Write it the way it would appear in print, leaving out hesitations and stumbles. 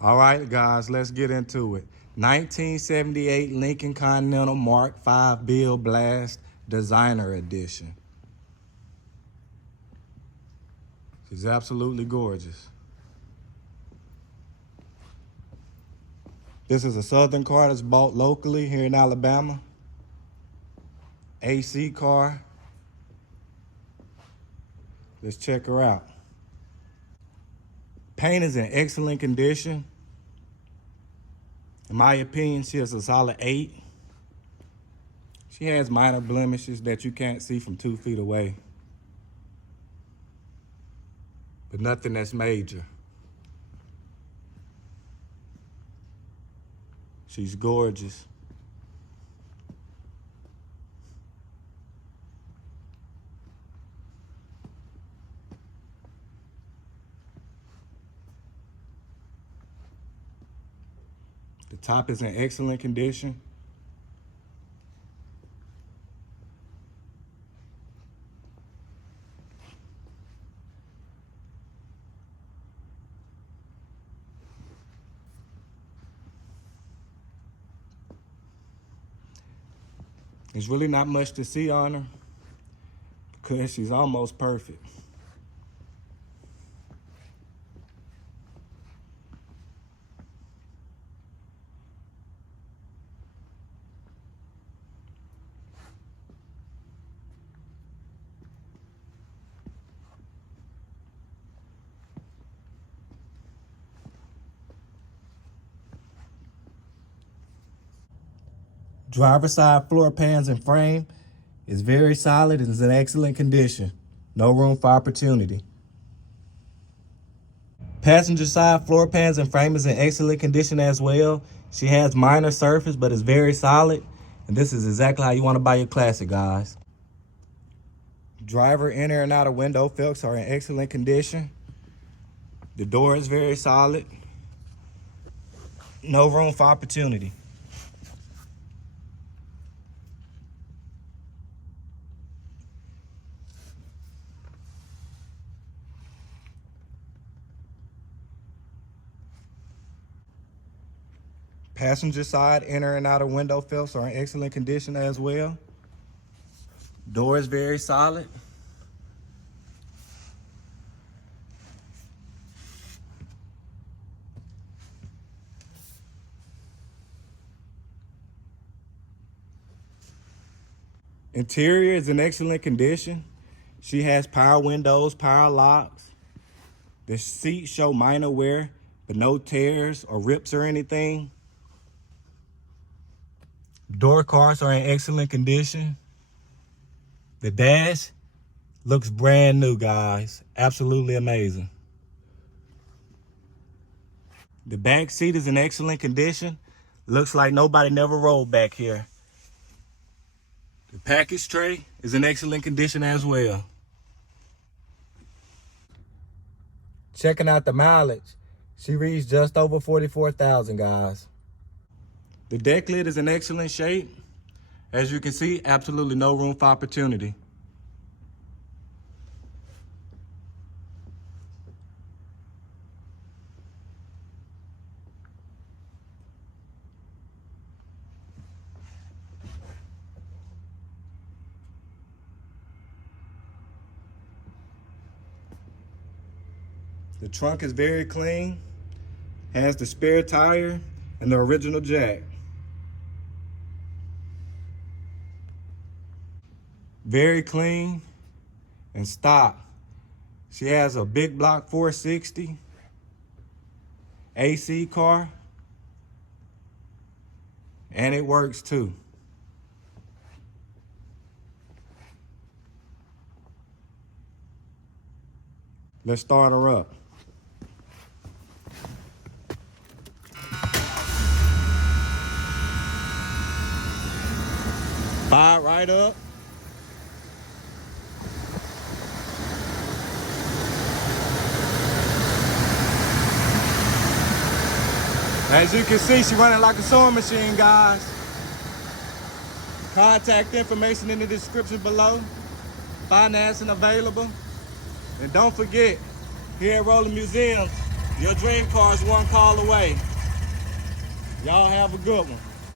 All right, guys, let's get into it. 1978 Lincoln Continental Mark V Bill Blast Designer Edition. She's absolutely gorgeous. This is a Southern car that's bought locally here in Alabama. AC car. Let's check her out. Paint is in excellent condition. In my opinion, she is a solid 8. She has minor blemishes that you can't see from 2 feet away, but nothing that's major. She's gorgeous. The top is in excellent condition. There's really not much to see on her because she's almost perfect. Driver's side floor pans and frame is very solid and is in excellent condition. No room for opportunity. Passenger side floor pans and frame is in excellent condition as well. She has minor surface, but is very solid. And this is exactly how you want to buy your classic, guys. Driver inner and outer window felts are in excellent condition. The door is very solid. No room for opportunity. Passenger side inner and outer window felts are in excellent condition as well. Door is very solid. Interior is in excellent condition. She has power windows, power locks. The seats show minor wear, but no tears or rips or anything. Door cards are in excellent condition. The dash looks brand new, guys. Absolutely amazing. The back seat is in excellent condition. Looks like nobody never rolled back here. The package tray is in excellent condition as well. Checking out the mileage, she reads just over 44,000, guys. The deck lid is in excellent shape. As you can see, absolutely no room for opportunity. The trunk is very clean, has the spare tire and the original jack. Very clean and stock. She has a big block 460 AC car, and it works too. Let's start her up. Fire right up. As you can see, she's running like a sewing machine, guys. Contact information in the description below. Financing available. And don't forget, here at Rolling Museums, Your dream car is one call away. Y'all have a good one.